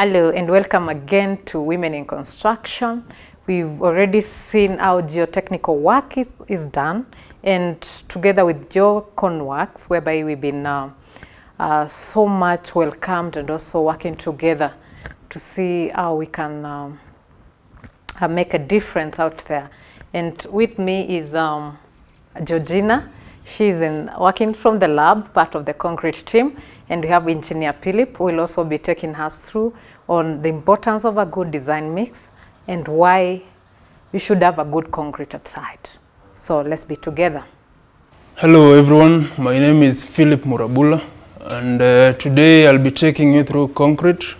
Hello and welcome again to Women in Construction. We've already seen how geotechnical work is done, and together with GeoConWorks, whereby we've been so much welcomed and also working together to see how we can make a difference out there. And with me is Georgina. She's working from the lab, part of the concrete team, and we have Engineer Philip, who will also be taking us through on the importance of a good design mix and why we should have a good concrete at site. So let's be together. Hello everyone, my name is Philip Murabula, and today I'll be taking you through concrete.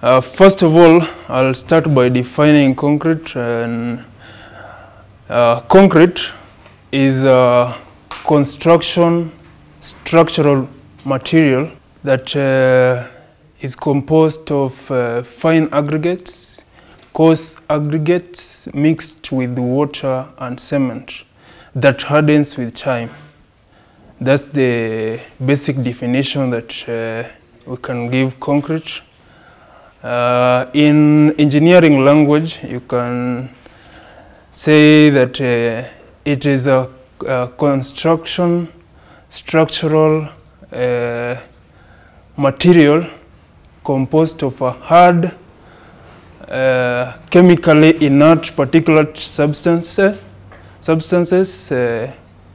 First of all, I'll start by defining concrete. And concrete is a construction structural material that is composed of fine aggregates, coarse aggregates mixed with water and cement that hardens with time. That's the basic definition that we can give concrete. In engineering language, you can say that it is a construction structural material composed of a hard, chemically inert particulate substances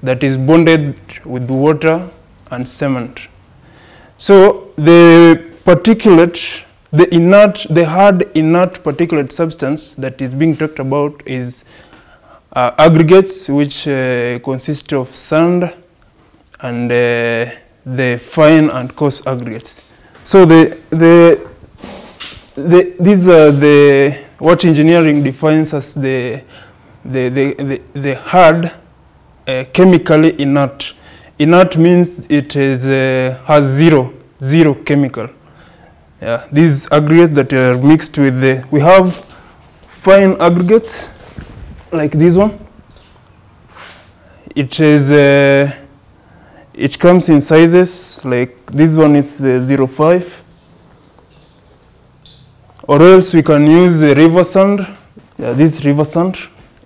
that is bonded with water and cement. So the particulate, the hard inert particulate substance that is being talked about is aggregates, which consist of sand and the fine and coarse aggregates. So these are what engineering defines as the hard, chemically inert. Inert means it is has zero chemical. Yeah, these aggregates that are mixed with we have fine aggregates like this one. It is it comes in sizes, like this one is 0.5, or else we can use river sand. Yeah, this river sand,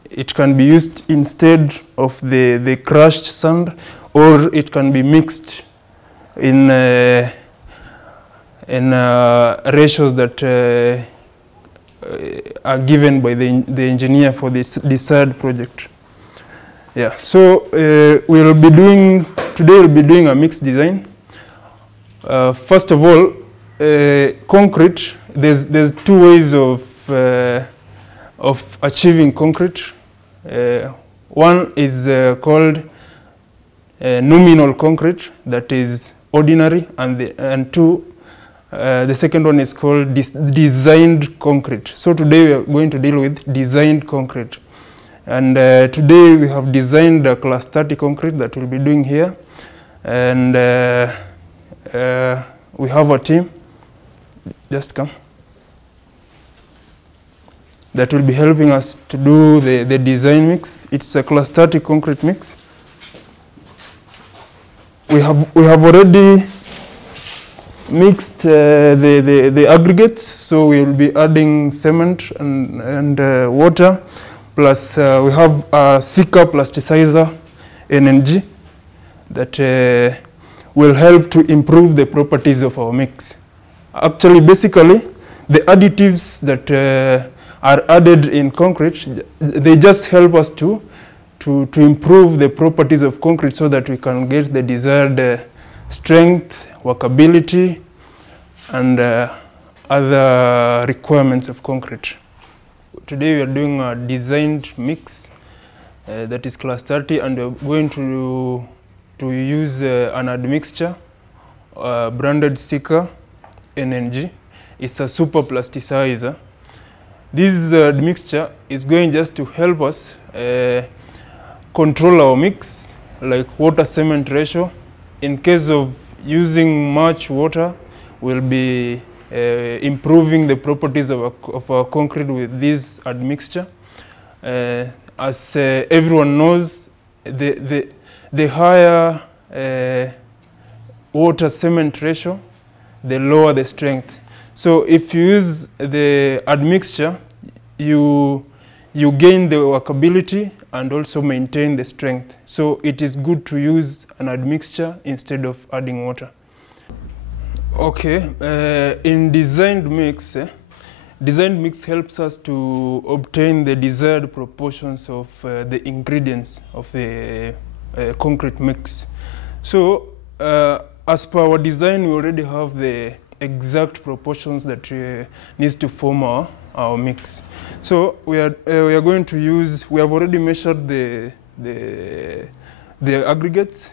it can be used instead of the crushed sand, or it can be mixed in ratios that are given by the engineer for this desired project. Yeah, so today we'll be doing a mixed design. First of all, concrete, there's two ways of achieving concrete. One is called nominal concrete, that is ordinary, and the second one is called designed concrete. So today we are going to deal with designed concrete. And today we have designed a class 30 concrete that we'll be doing here. And we have a team, just come, that will be helping us to do the design mix. It's a class 30 concrete mix. We have already mixed the aggregates, so we will be adding cement and water. Plus we have a Sika plasticizer NNG that will help to improve the properties of our mix. Actually, basically, the additives that are added in concrete, they just help us to improve the properties of concrete so that we can get the desired strength, workability, and other requirements of concrete. Today we are doing a designed mix that is class 30, and we're going to use an admixture branded Sika NNG. It's a super plasticizer. This admixture is going just to help us control our mix, like water cement ratio. In case of using much water, we'll be improving the properties of our concrete with this admixture. As everyone knows, the higher water cement ratio, the lower the strength. So if you use the admixture, you gain the workability and also maintain the strength. So it is good to use an admixture instead of adding water. Okay, in designed mix, designed mix helps us to obtain the desired proportions of the ingredients of the concrete mix. So as per our design, we already have the exact proportions that needs to form our mix. So we are going to use, we have already measured the aggregates.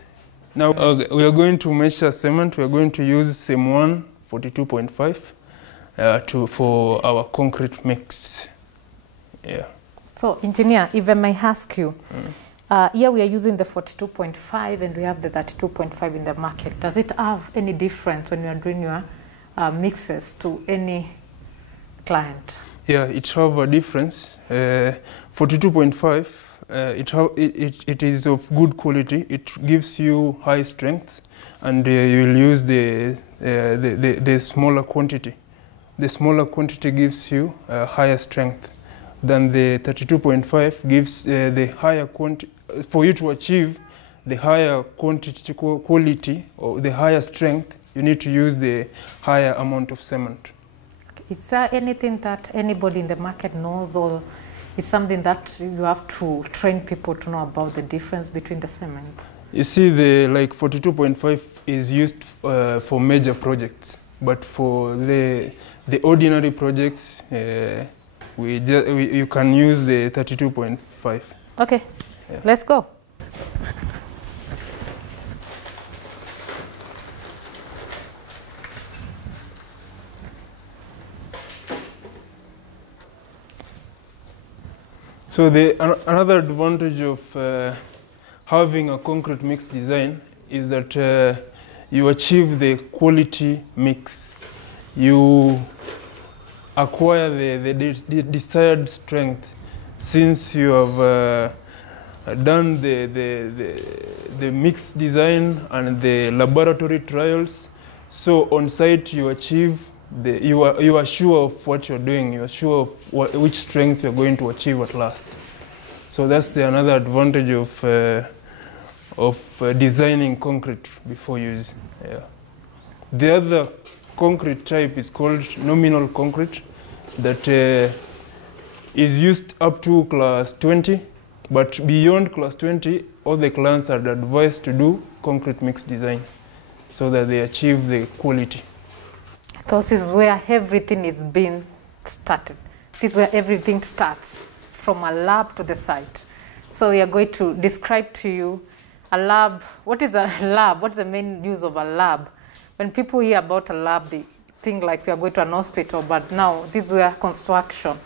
Now we are going to measure cement. We are going to use SEM1 42.5 for our concrete mix. Yeah. So engineer, if I may ask you, here we are using the 42.5 and we have the 32.5 in the market. Does it have any difference when you are doing your mixes to any client? Yeah, it have a difference. 42.5, it is of good quality. It gives you high strength, and you will use the smaller quantity. The smaller quantity gives you higher strength than the 32.5 gives the higher quantity. For you to achieve the higher quantity quality or the higher strength, you need to use the higher amount of cement. Is there anything that anybody in the market knows, or is something that you have to train people to know about the difference between the cements? You see, the 42.5 is used for major projects, but for the ordinary projects, you can use the 32.5. Okay, yeah. Let's go. So another advantage of having a concrete mix design is that you achieve the quality mix. You acquire the desired strength since you have done the mix design and the laboratory trials. So on site you achieve you are sure of what you're doing. You are sure of which strength you're going to achieve at last. So that's another advantage of designing concrete before use. Yeah. The other concrete type is called nominal concrete, that is used up to class 20, but beyond class 20, all the clients are advised to do concrete mix design so that they achieve the quality. So this is where everything is being started. This is where everything starts, from a lab to the site. So we are going to describe to you a lab. What is a lab? What is the main use of a lab? When people hear about a lab, they think like we are going to an hospital, but now this is where construction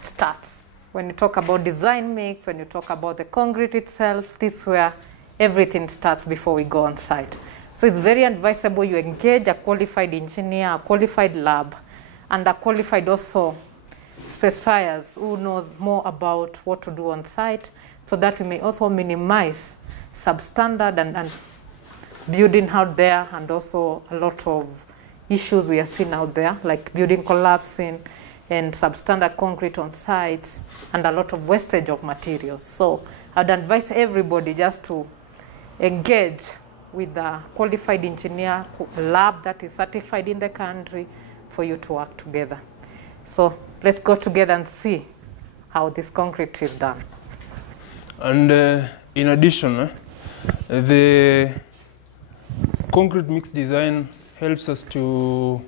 starts. When you talk about design mix, when you talk about the concrete itself, this is where everything starts before we go on site. So it's very advisable you engage a qualified engineer, a qualified lab, and a qualified also specifiers who knows more about what to do on site, so that we may also minimize substandard and building out there, and also a lot of issues we are seeing out there, like building collapsing and substandard concrete on sites, and a lot of wastage of materials. So I'd advise everybody just to engage with a qualified engineer lab that is certified in the country for you to work together. So let's go together and see how this concrete is done. And in addition, the concrete mix design helps us to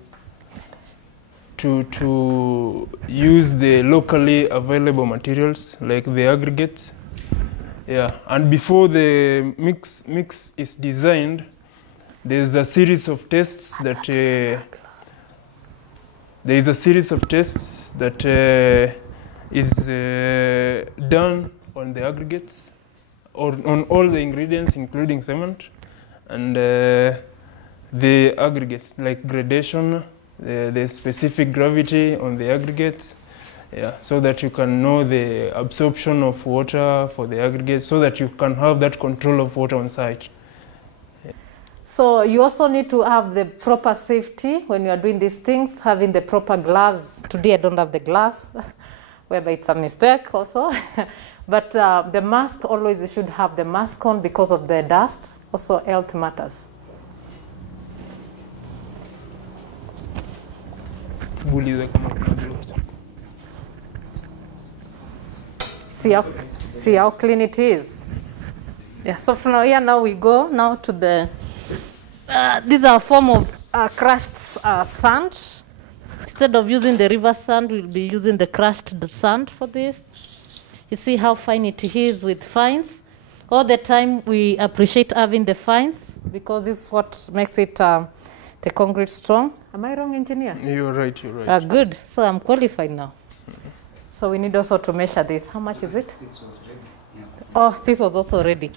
use the locally available materials like the aggregates. Yeah, and before the mix is designed, there's a series of tests that is done on the aggregates or on all the ingredients, including cement, and the aggregates like gradation, the specific gravity on the aggregates. Yeah, so that you can know the absorption of water for the aggregate, so that you can have that control of water on site. Yeah. So you also need to have the proper safety when you are doing these things, having the proper gloves. Today I don't have the gloves, whereby it's a mistake also. But the mask, always you should have the mask on because of the dust. Also health matters. See how clean it is. Yeah, so from here now we go now to the, these are a form of crushed sand. Instead of using the river sand, we'll be using the crushed sand for this. You see how fine it is with fines. All the time we appreciate having the fines because this is what makes it the concrete strong. Am I wrong, engineer? You're right, you're right. Good, so I'm qualified now. So we need also to measure this. How much is it? This was ready. Yeah. Oh, this was also ready.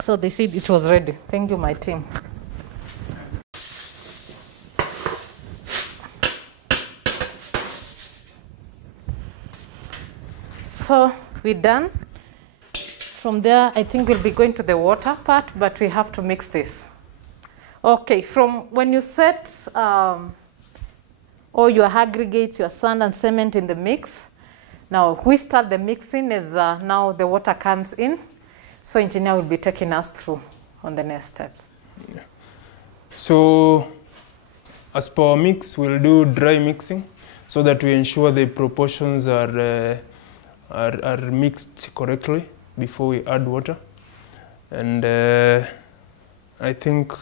So they said it was ready. Thank you, my team. So we're done. From there, I think we'll be going to the water part, but we have to mix this. Okay, from when you set all your aggregates, your sand and cement in the mix, now we start the mixing as now the water comes in. So engineer will be taking us through on the next steps. Yeah. So as per our mix, we'll do dry mixing so that we ensure the proportions are mixed correctly before we add water. And I think...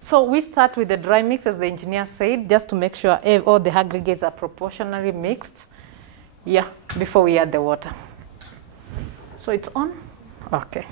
So we start with the dry mix, as the engineer said, just to make sure all the aggregates are proportionally mixed. Yeah, before we add the water. So it's on? Okay.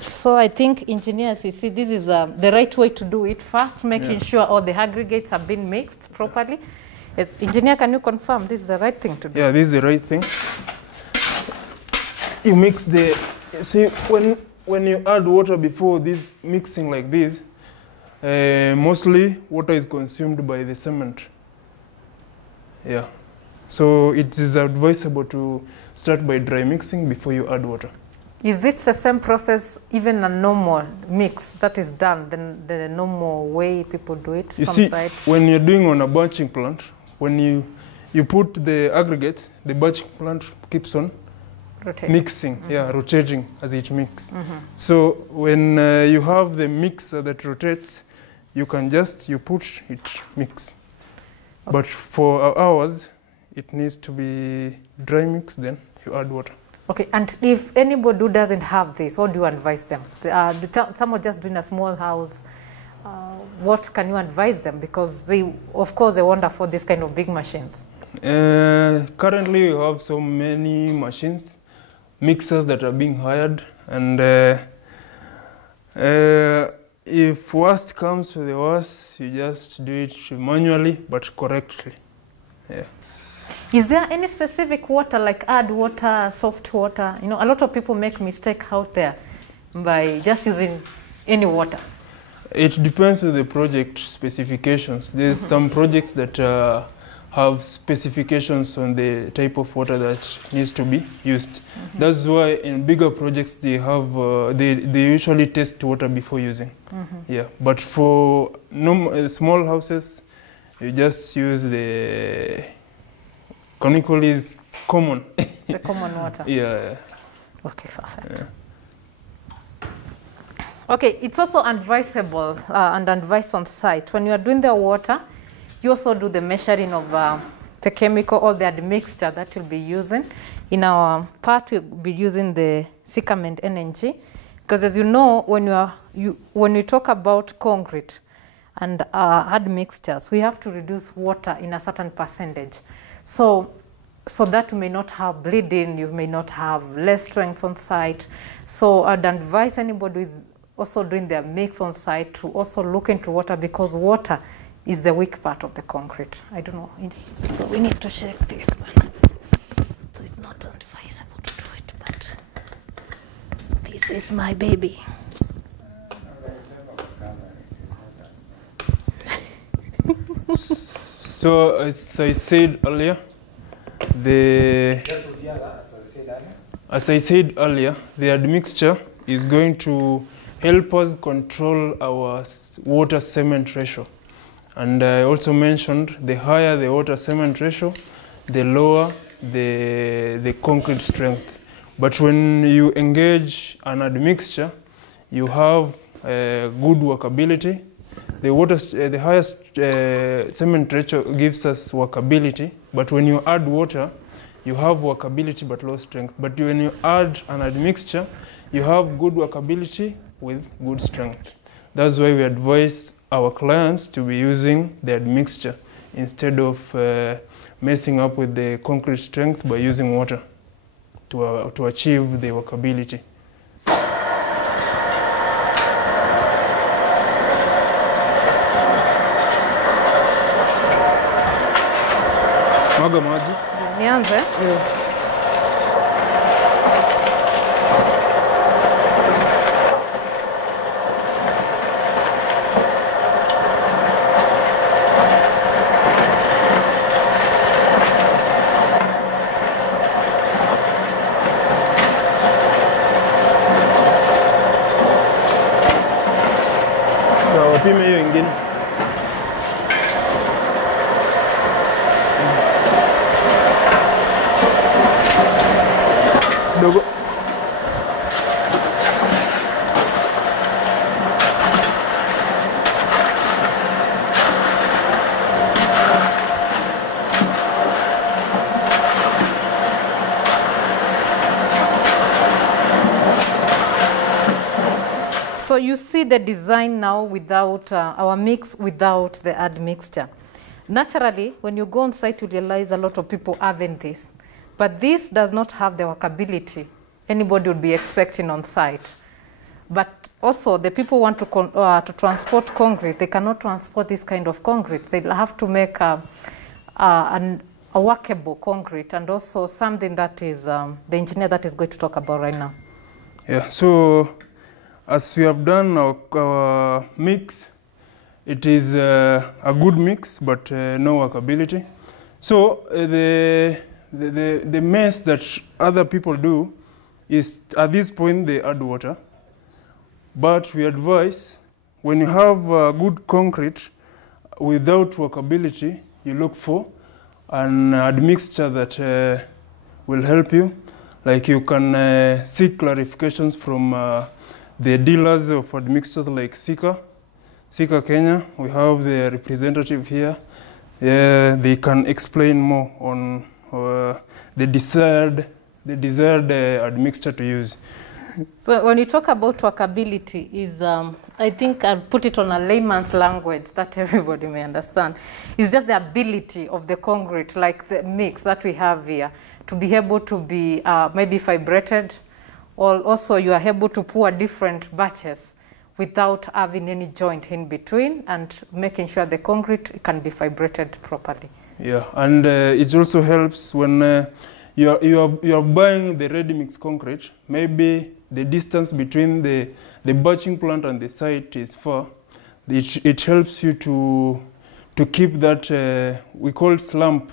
So I think, engineers, you see, this is the right way to do it. First, making sure all the aggregates have been mixed properly. Engineer, can you confirm this is the right thing to do? Yeah, this is the right thing. You mix the... See, when you add water before this mixing like this, mostly water is consumed by the cement. Yeah. So it is advisable to start by dry mixing before you add water. Is this the same process, even a normal mix that is done, the normal way people do it? You see, when you're doing on a batching plant, when you put the aggregate, the batching plant keeps on mixing, rotating as it mixes. So when you have the mixer that rotates, you can just, you put it mix. Okay. But for ours, it needs to be dry mix, then you add water. Okay, and if anybody who doesn't have this, what do you advise them? Someone just doing a small house, what can you advise them? Because they, of course, they won't afford this kind of big machines. Currently, we have so many machines, mixers that are being hired, and if worst comes to the worst, you just do it manually but correctly. Yeah. Is there any specific water, like hard water, soft water? You know, a lot of people make mistake out there by just using any water. It depends on the project specifications. There's some projects that have specifications on the type of water that needs to be used. That's why in bigger projects they have they usually test water before using. Yeah, but for small houses, you just use the conical is common. The common water. Yeah. Okay, perfect. Yeah. Okay, it's also advisable and advised on site. When you are doing the water, you also do the measuring of the chemical or the admixture that you'll be using. In our part, we'll be using the Sikament NNG, because as you know, when you talk about concrete, and add mixtures, we have to reduce water in a certain percentage. So that you may not have bleeding, you may not have less strength on site. So I'd advise anybody who is also doing their mix on site to also look into water, because water is the weak part of the concrete. I don't know. So we need to check this one. So it's not advisable to do it, but this is my baby. So as I said earlier, the admixture is going to help us control our water cement ratio. And I also mentioned the higher the water cement ratio, the lower the concrete strength. But when you engage an admixture, you have good workability. The highest cement ratio gives us workability, but when you add water, you have workability but low strength. But when you add an admixture, you have good workability with good strength. That's why we advise our clients to be using the admixture instead of messing up with the concrete strength by using water to achieve the workability. Mwaga maji. Nianze? Na wapime hiyo ingine. Dogo. So you see the design now without our mix, without the admixture. Naturally, when you go on site, you realize a lot of people having this. But this does not have the workability anybody would be expecting on site. But also, the people want to transport concrete. They cannot transport this kind of concrete. They have to make a workable concrete, and also something that is the engineer that is going to talk about right now. Yeah, so as we have done our mix, it is a good mix, but no workability. So the mess that other people do is, at this point, they add water. But we advise, when you have good concrete without workability, you look for an admixture that will help you. Like, you can seek clarifications from the dealers of admixtures like Sika Kenya. We have the representative here. They can explain more on the desired admixture to use. So when you talk about workability, is I think I'll put it on a layman's language that everybody may understand. It's just the ability of the concrete, like the mix that we have here, to be able to be maybe fibrated, or also you are able to pour different batches without having any joint in between, and making sure the concrete can be fibrated properly. Yeah, and it also helps when you are buying the ready-mix concrete. Maybe the distance between the batching plant and the site is far. It helps you to keep that we call slump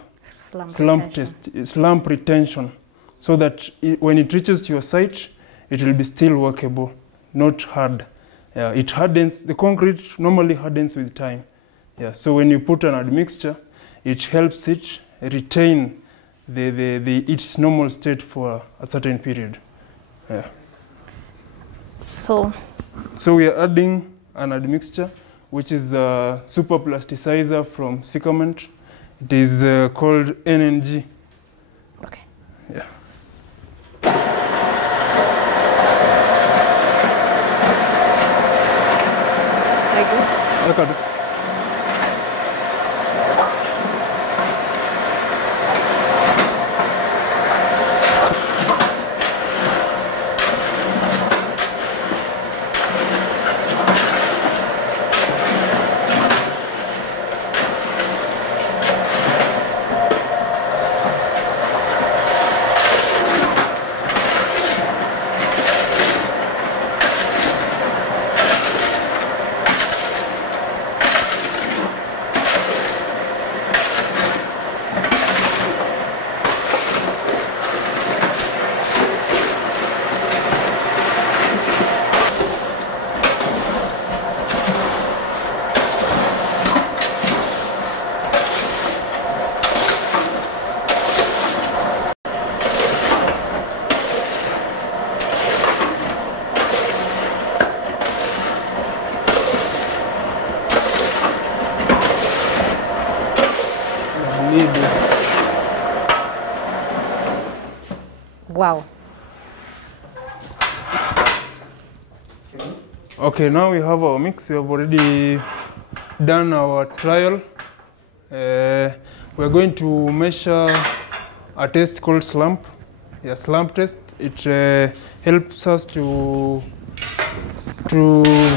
retention, so that when it reaches to your site, it will be still workable, not hard. Yeah, it hardens. The concrete normally hardens with time. Yeah, so when you put an admixture, it helps it retain its normal state for a certain period. Yeah. So we are adding an admixture, which is a super plasticizer from Sycament. It is called NNG. okay. Yeah. I go. Okay. need. Wow. Okay, now we have our mix. We have already done our trial. We're going to measure a test called Slump. Yeah, Slump Test. It helps us to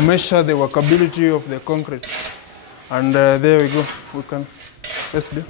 measure the workability of the concrete. And there we go. We can, let's do.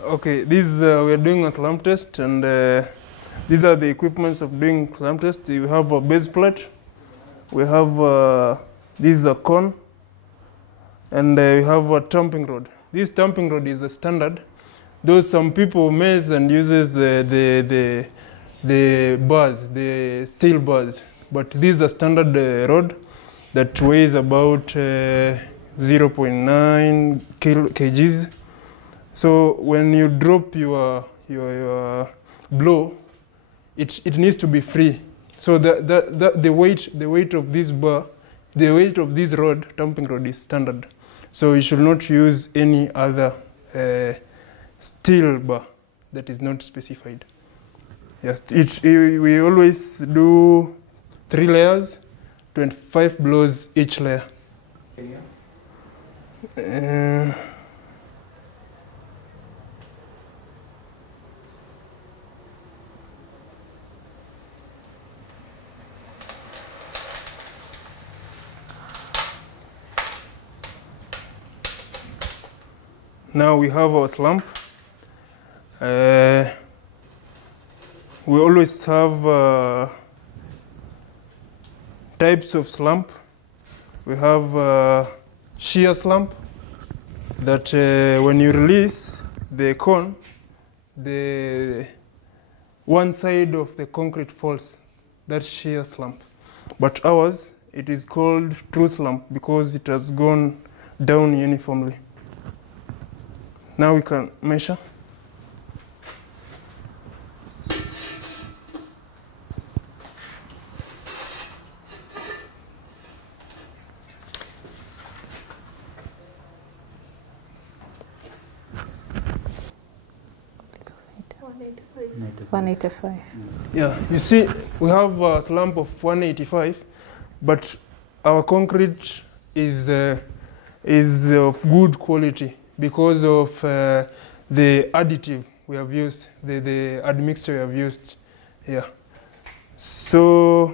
Okay, this we are doing a slump test, and these are the equipments of doing slump test. We have a base plate, we have this is a cone, and we have a tamping rod. This tamping rod is a standard, though some people mess and uses the bars, the steel bars, but this is a standard rod that weighs about 0.9 kgs. So when you drop your blow, it needs to be free. So the weight of this bar, the weight of this rod, tamping rod, is standard. So you should not use any other steel bar that is not specified. Yes, we always do 3 layers, 25 blows each layer. Now we have our slump. We always have types of slump. We have shear slump, that when you release the cone, the one side of the concrete falls. That's shear slump. But ours, it is called true slump because it has gone down uniformly. Now we can measure. $185. Yeah, you see, we have a slump of 185, but our concrete is of good quality because of the additive we have used, the admixture we have used. Yeah. So